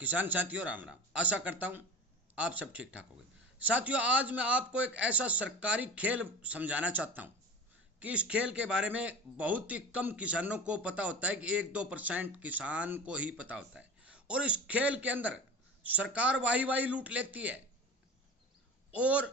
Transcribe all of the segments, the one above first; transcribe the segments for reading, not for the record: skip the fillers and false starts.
किसान साथियों राम राम। आशा करता हूँ आप सब ठीक ठाक होंगे। साथियों, आज मैं आपको एक ऐसा सरकारी खेल समझाना चाहता हूँ कि इस खेल के बारे में बहुत ही कम किसानों को पता होता है कि 1-2% किसान को ही पता होता है। और इस खेल के अंदर सरकार वाही वाही लूट लेती है और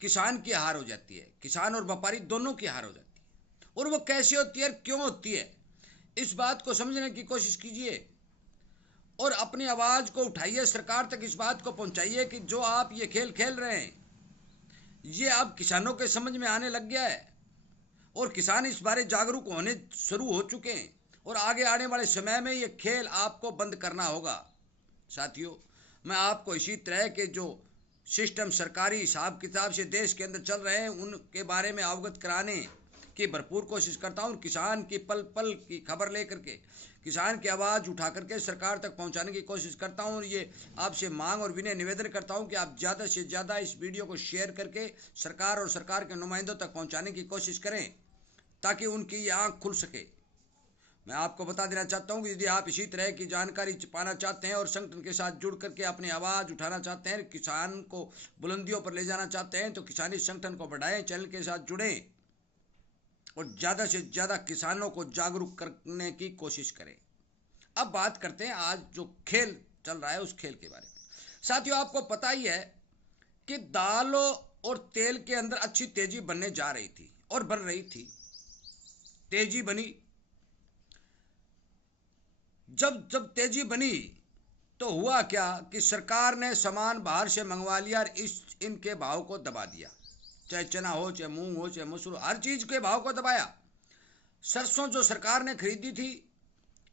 किसान की हार हो जाती है। किसान और व्यापारी दोनों की हार हो जाती है। और वो कैसे होती है, क्यों होती है, इस बात को समझने की कोशिश कीजिए और अपनी आवाज को उठाइए, सरकार तक इस बात को पहुंचाइए कि जो आप ये खेल खेल रहे हैं ये अब किसानों के समझ में आने लग गया है और किसान इस बारे जागरूक होने शुरू हो चुके हैं और आगे आने वाले समय में ये खेल आपको बंद करना होगा। साथियों, मैं आपको इसी तरह के जो सिस्टम सरकारी हिसाब किताब से देश के अंदर चल रहे हैं उनके बारे में अवगत कराने की भरपूर कोशिश करता हूँ। किसान की पल पल की खबर लेकर के किसान की आवाज़ उठा करके सरकार तक पहुंचाने की कोशिश करता हूं। और ये आपसे मांग और विनय निवेदन करता हूं कि आप ज़्यादा से ज़्यादा इस वीडियो को शेयर करके सरकार और सरकार के नुमाइंदों तक पहुंचाने की कोशिश करें ताकि उनकी ये आँख खुल सके। मैं आपको बता देना चाहता हूं कि यदि आप इसी तरह की जानकारी पाना चाहते हैं और संगठन के साथ जुड़ करके अपनी आवाज़ उठाना चाहते हैं, किसान को बुलंदियों पर ले जाना चाहते हैं, तो किसानी संगठन को बढ़ाएं, चैनल के साथ जुड़ें और ज़्यादा से ज़्यादा किसानों को जागरूक करने की कोशिश करें। अब बात करते हैं आज जो खेल चल रहा है उस खेल के बारे में। साथियों, आपको पता ही है कि दालों और तेल के अंदर अच्छी तेजी बनने जा रही थी और बन रही थी। तेजी बनी, जब जब तेजी बनी तो हुआ क्या कि सरकार ने सामान बाहर से मंगवा लिया और इनके भाव को दबा दिया। चाहे चना हो, चाहे मूंग हो, चाहे मसूर, हर चीज के भाव को दबाया। सरसों जो सरकार ने खरीदी थी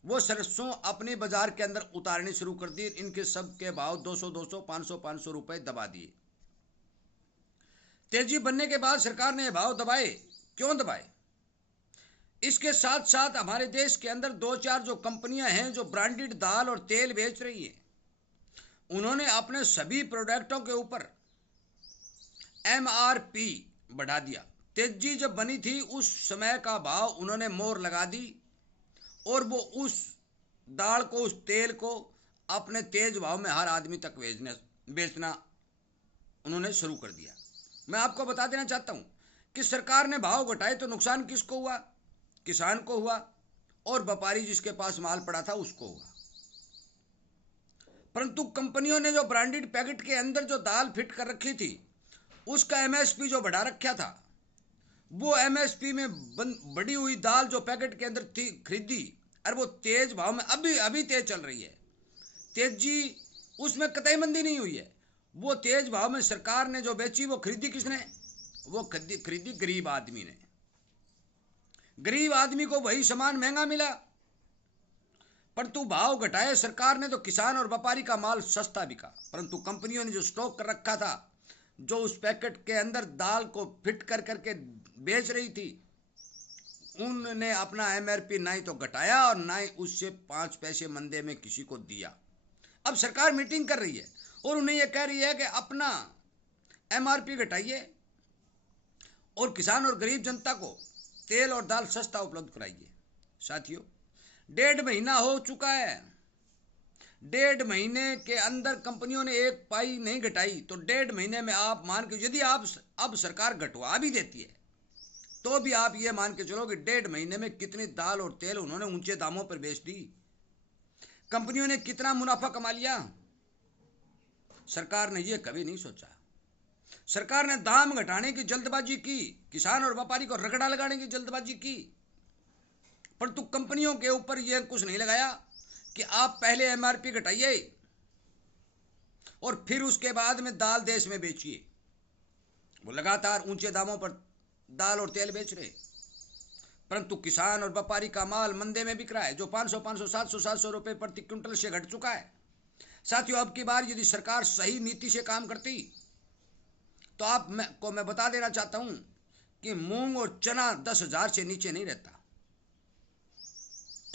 वो सरसों अपने बाजार के अंदर उतारनी शुरू कर दी। इनके सब के भाव 200-200, 500-500 रुपए दबा दिए। तेजी बनने के बाद सरकार ने भाव दबाए। क्यों दबाए? इसके साथ साथ हमारे देश के अंदर 2-4 जो कंपनियां हैं जो ब्रांडेड दाल और तेल बेच रही हैं, उन्होंने अपने सभी प्रोडक्टों के ऊपर MRP बढ़ा दिया। तेजी जब बनी थी उस समय का भाव उन्होंने मोहर लगा दी और वो उस दाल को, उस तेल को अपने तेज भाव में हर आदमी तक बेचना उन्होंने शुरू कर दिया। मैं आपको बता देना चाहता हूं कि सरकार ने भाव घटाए तो नुकसान किसको हुआ? किसान को हुआ और व्यापारी जिसके पास माल पड़ा था उसको हुआ। परंतु कंपनियों ने जो ब्रांडेड पैकेट के अंदर जो दाल फिट कर रखी थी उसका MSP जो बढ़ा रखा था, वो MSP में बढ़ी हुई दाल जो पैकेट के अंदर थी खरीदी और वो तेज भाव में अभी तेज चल रही है। तेजी उसमें कतई मंदी नहीं हुई है। वो तेज भाव में सरकार ने जो बेची वो खरीदी किसने? वो खरीदी गरीब आदमी ने। गरीब आदमी को वही सामान महंगा मिला, परंतु भाव घटाए सरकार ने तो किसान और व्यापारी का माल सस्ता बिका। परंतु कंपनियों ने जो स्टॉक कर रखा था, जो उस पैकेट के अंदर दाल को फिट कर करके बेच रही थी, उनने अपना MRP ना ही तो घटाया और ना ही उससे 5 पैसे मंदे में किसी को दिया। अब सरकार मीटिंग कर रही है और उन्हें यह कह रही है कि अपना MRP घटाइए और किसान और गरीब जनता को तेल और दाल सस्ता उपलब्ध कराइए। साथियों, 1.5 महीना हो चुका है। 1.5 महीने के अंदर कंपनियों ने एक पाई नहीं घटाई, तो 1.5 महीने में आप मान के, यदि आप अब सरकार घटवा भी देती है तो भी आप ये मान के चलो कि 1.5 महीने में कितनी दाल और तेल उन्होंने ऊंचे दामों पर बेच दी। कंपनियों ने कितना मुनाफा कमा लिया, सरकार ने यह कभी नहीं सोचा। सरकार ने दाम घटाने की जल्दबाजी की, किसान और व्यापारी को रगड़ा लगाने की जल्दबाजी की, परंतु कंपनियों के ऊपर यह कुछ नहीं लगाया कि आप पहले MRP घटाइए और फिर उसके बाद में दाल देश में बेचिए। वो लगातार ऊंचे दामों पर दाल और तेल बेच रहे, परंतु किसान और व्यापारी का माल मंदे में बिक रहा है, जो 500-500, 700-700 रुपए प्रति क्विंटल से घट चुका है। साथियों, अब की बार यदि सरकार सही नीति से काम करती तो मैं बता देना चाहता हूं कि मूंग और चना 10,000 से नीचे नहीं रहता।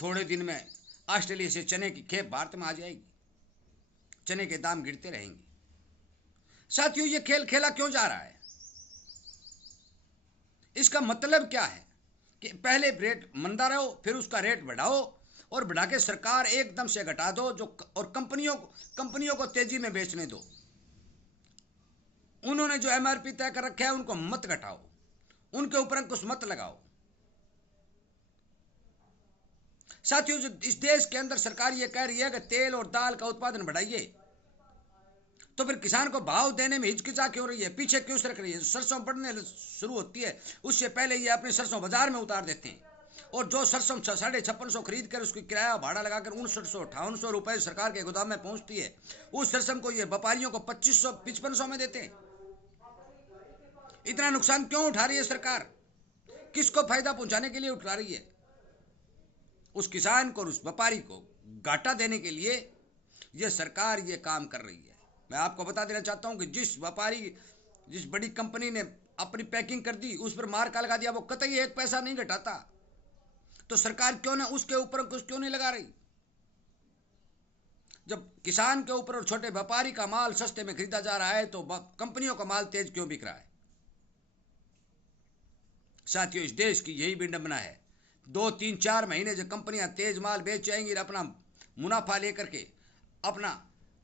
थोड़े दिन में ऑस्ट्रेलिया से चने की खेप भारत में आ जाएगी, चने के दाम गिरते रहेंगे। साथियों, ये खेल खेला क्यों जा रहा है? इसका मतलब क्या है कि पहले रेट मंदा रहो, फिर उसका रेट बढ़ाओ और बढ़ा के सरकार एकदम से घटा दो, जो और कंपनियों को तेजी में बेचने दो। उन्होंने जो एमआरपी तय कर रखा है उनको मत घटाओ, उनके ऊपर अंकुश मत लगाओ। साथियों, जो इस देश के अंदर सरकार ये कह रही है कि तेल और दाल का उत्पादन बढ़ाइए, तो फिर किसान को भाव देने में हिचकिचा क्यों रही है, पीछे क्यों सरक रही है? सरसों बढ़ने शुरू होती है उससे पहले ये अपनी सरसों बाजार में उतार देते हैं, और जो सरसों 5650 खरीद कर उसकी किराया भाड़ा लगाकर 5900-5800 रुपए सरकार के गोदाम में पहुंचती है, उस सरसों को ये व्यापारियों को 2500-5500 में देते हैं। इतना नुकसान क्यों उठा रही है सरकार? किसको फायदा पहुंचाने के लिए उठा रही है? उस किसान को और उस व्यापारी को घाटा देने के लिए यह सरकार ये काम कर रही है। मैं आपको बता देना चाहता हूं कि जिस बड़ी कंपनी ने अपनी पैकिंग कर दी, उस पर मार्का लगा दिया, वो कतई एक पैसा नहीं घटाता। तो सरकार क्यों ना उसके ऊपर कुछ क्यों नहीं लगा रही? जब किसान के ऊपर और छोटे व्यापारी का माल सस्ते में खरीदा जा रहा है, तो कंपनियों का माल तेज क्यों बिक रहा है? साथियों, इस देश की यही विडंबना है। 2-3-4 महीने जो कंपनियां तेज माल बेच जाएंगी, अपना मुनाफा लेकर के अपना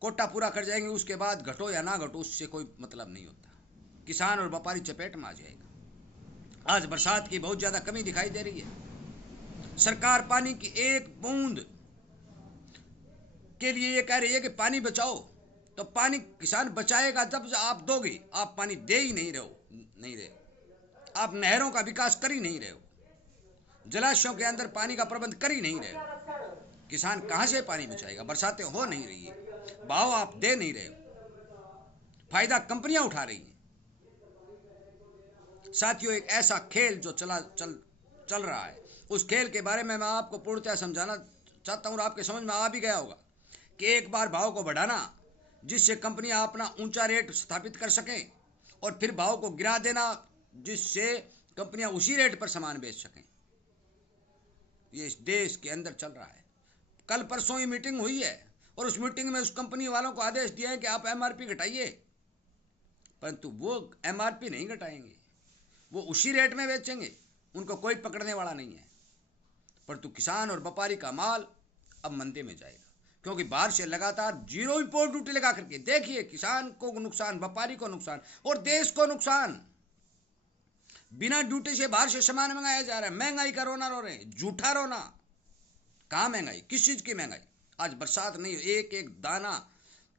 कोटा पूरा कर जाएंगे, उसके बाद घटो या ना घटो उससे कोई मतलब नहीं होता। किसान और व्यापारी चपेट में आ जाएगा। आज बरसात की बहुत ज्यादा कमी दिखाई दे रही है। सरकार पानी की एक बूंद के लिए ये कह रही है कि पानी बचाओ, तो पानी किसान बचाएगा जब आप दोगे। आप पानी दे ही नहीं रहे हो। आप नहरों का विकास कर ही नहीं रहे हो, जलाशयों के अंदर पानी का प्रबंध कर ही नहीं रहे हो। किसान कहां से पानी बचाएगा? बरसातें हो नहीं रही है, भाव आप दे नहीं रहे हो, फायदा कंपनियां उठा रही हैं। साथियों, एक ऐसा खेल जो चल रहा है, उस खेल के बारे में मैं आपको पूर्णतः समझाना चाहता हूं, और आपके समझ में आ भी गया होगा कि एक बार भाव को बढ़ाना जिससे कंपनियां अपना ऊंचा रेट स्थापित कर सकें, और फिर भाव को गिरा देना जिससे कंपनियां उसी रेट पर सामान बेच सकें। ये इस देश के अंदर चल रहा है। कल परसों ही मीटिंग हुई है, और उस मीटिंग में उस कंपनी वालों को आदेश दिया है कि आप एमआरपी घटाइए, परंतु वो एमआरपी नहीं घटाएंगे, वो उसी रेट में बेचेंगे, उनको कोई पकड़ने वाला नहीं है। परंतु किसान और व्यापारी का माल अब मंदे में जाएगा, क्योंकि बाहर से लगातार जीरो इंपोर्ट ड्यूटी लगा करके देखिए, किसान को नुकसान, व्यापारी को नुकसान और देश को नुकसान। बिना ड्यूटी से बाहर से सामान मंगाया जा रहा है। महंगाई का रोना रो रहे हैं, झूठा रोना। कहां महंगाई? किस चीज की महंगाई? आज बरसात नहीं, एक एक दाना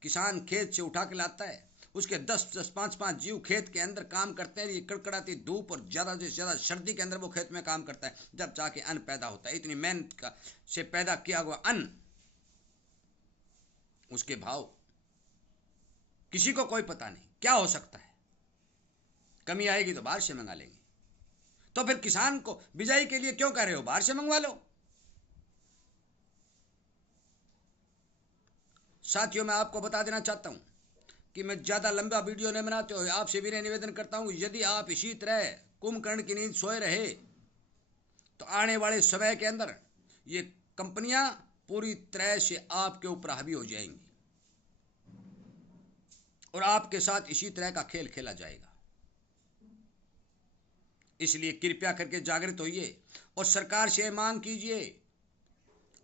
किसान खेत से उठा के लाता है, उसके 10-10, 5-5 जीव खेत के अंदर काम करते हैं। ये कड़कड़ाती धूप और ज्यादा से ज्यादा सर्दी के अंदर वो खेत में काम करता है, जब जाके अन्न पैदा होता है। इतनी मेहनत से पैदा किया हुआ अन्न, उसके भाव किसी को कोई पता नहीं क्या हो सकता है। कमी आएगी तो बाहर से मंगा लेंगे। तो फिर किसान को बिजाई के लिए क्यों कह रहे हो? बाहर से मंगवा लो। साथियों, मैं आपको बता देना चाहता हूं कि मैं ज्यादा लंबा वीडियो नहीं बनाते हो। आपसे भी निवेदन करता हूं, यदि आप इसी तरह कुंभकर्ण की नींद सोए रहे तो आने वाले समय के अंदर ये कंपनियां पूरी तरह से आपके ऊपर हावी हो जाएंगी, और आपके साथ इसी तरह का खेल खेला जाएगा। इसलिए कृपया करके जागृत होइए और सरकार से मांग कीजिए।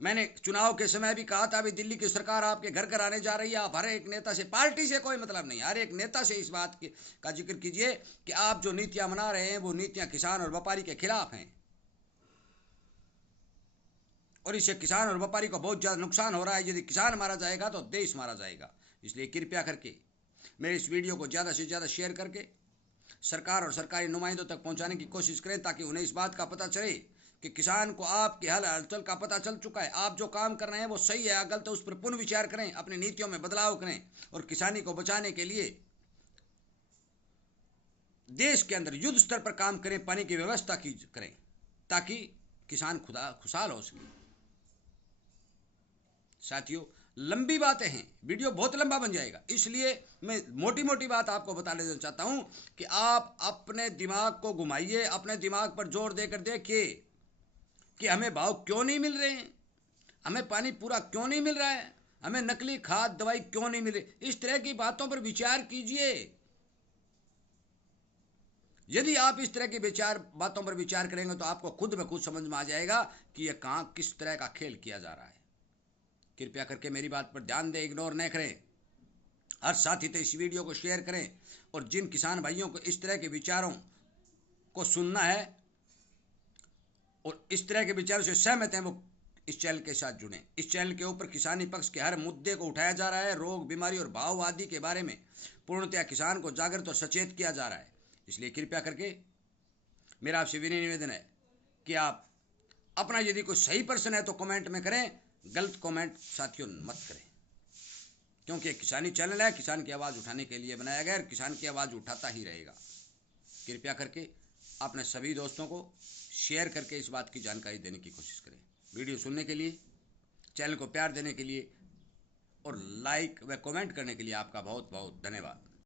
मैंने चुनाव के समय भी कहा था, अभी दिल्ली की सरकार आपके घर घर आने जा रही है। आप हर एक नेता से, पार्टी से कोई मतलब नहीं, हर एक नेता से इस बात का जिक्र कीजिए कि आप जो नीतियां बना रहे हैं वो नीतियां किसान और व्यापारी के खिलाफ हैं, और इससे किसान और व्यापारी को बहुत ज्यादा नुकसान हो रहा है। यदि किसान मारा जाएगा तो देश मारा जाएगा। इसलिए कृपया करके मेरे इस वीडियो को ज्यादा से ज्यादा शेयर करके सरकार और सरकारी नुमाइंदों तक पहुंचाने की कोशिश करें, ताकि उन्हें इस बात का पता चले कि किसान को आपके हाल हलचल का पता चल चुका है। आप जो काम कर रहे हैं वो सही है या गलत है, उस पर पुनः विचार करें, अपनी नीतियों में बदलाव करें, और किसानी को बचाने के लिए देश के अंदर युद्ध स्तर पर काम करें, पानी की व्यवस्था करें, ताकि किसान खुशहाल हो सके। साथियों, लंबी बातें हैं, वीडियो बहुत लंबा बन जाएगा, इसलिए मैं मोटी मोटी बात आपको बता देना चाहता हूं कि आप अपने दिमाग को घुमाइए, अपने दिमाग पर जोर देकर देखिए कि हमें भाव क्यों नहीं मिल रहे हैं, हमें पानी पूरा क्यों नहीं मिल रहा है, हमें नकली खाद दवाई क्यों नहीं मिल रही। इस तरह की बातों पर विचार कीजिए। यदि आप इस तरह की बातों पर विचार करेंगे तो आपको खुद ब खुद समझ में आ जाएगा कि यह कहाँ किस तरह का खेल किया जा रहा है। कृपया करके मेरी बात पर ध्यान दें, इग्नोर न करें। हर साथी तो इस वीडियो को शेयर करें, और जिन किसान भाइयों को इस तरह के विचारों को सुनना है और इस तरह के विचारों से सहमत हैं, वो इस चैनल के साथ जुड़ें। इस चैनल के ऊपर किसानी पक्ष के हर मुद्दे को उठाया जा रहा है। रोग, बीमारी और भाव आदि के बारे में पूर्णतया किसान को जागृत और सचेत किया जा रहा है। इसलिए कृपया करके मेरा आपसे विनय निवेदन है कि आप अपना यदि कोई सही प्रश्न है तो कमेंट में करें, गलत कमेंट साथियों मत करें, क्योंकि किसानी चैनल है, किसान की आवाज़ उठाने के लिए बनाया गया और किसान की आवाज़ उठाता ही रहेगा। कृपया करके अपने सभी दोस्तों को शेयर करके इस बात की जानकारी देने की कोशिश करें। वीडियो सुनने के लिए, चैनल को प्यार देने के लिए और लाइक व कमेंट करने के लिए आपका बहुत बहुत धन्यवाद।